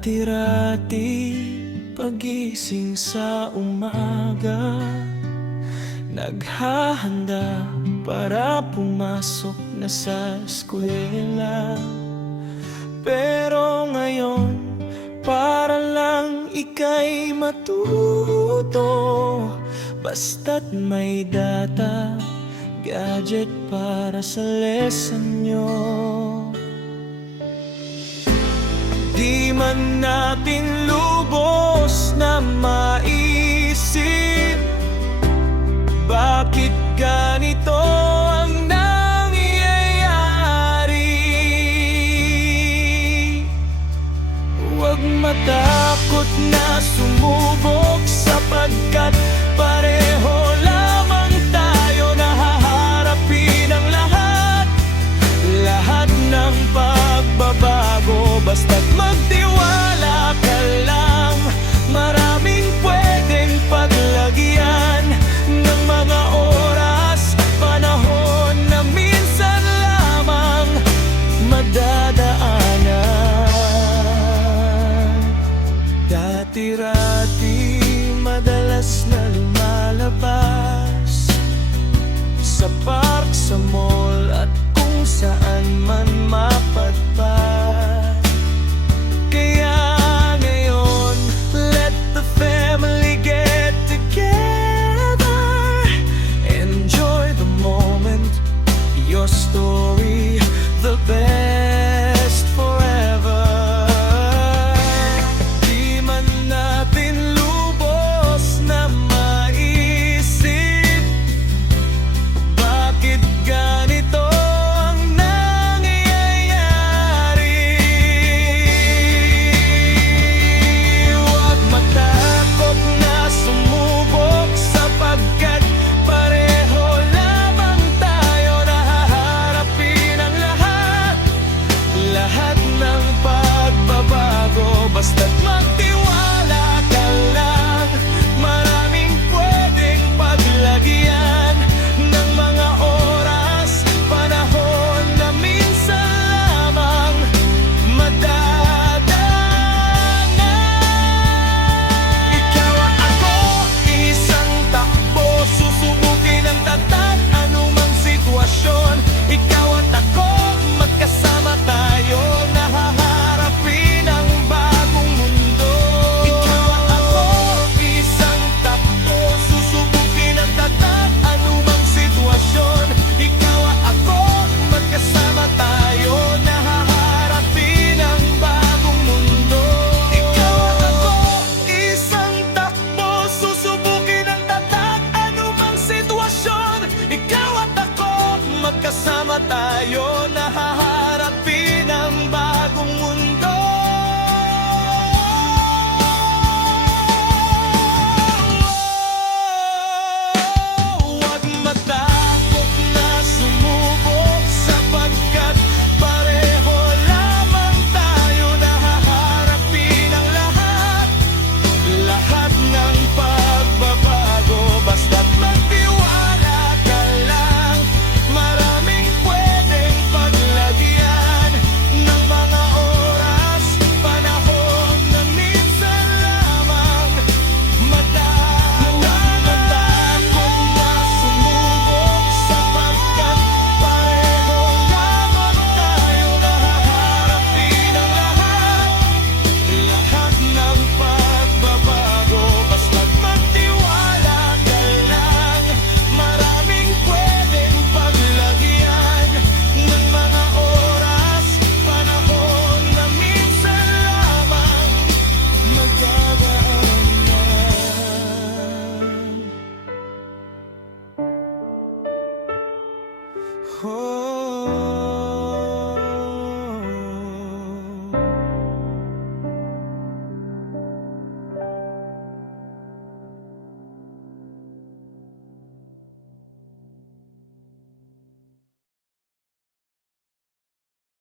Dati-rati pagising sa umaga, naghahanda para pumasok na sa eskwela. Pero ngayon, para lang ika'y matuto, basta't may data, gadget para sa lesson nyo. Di man natin lubos na maisip bakit ganito ang nangyayari. Huwag matakot na sumubok, sapagkat pareho lamang tayo na haharapin ang lahat. Lahat ng pagbabago, basta't magtiwala ka lang. Maraming pwedeng paglagyan ng mga oras, panahon na minsan lamang madadaanan. Dati-rati madalas na lumalabas sa park, sa mall,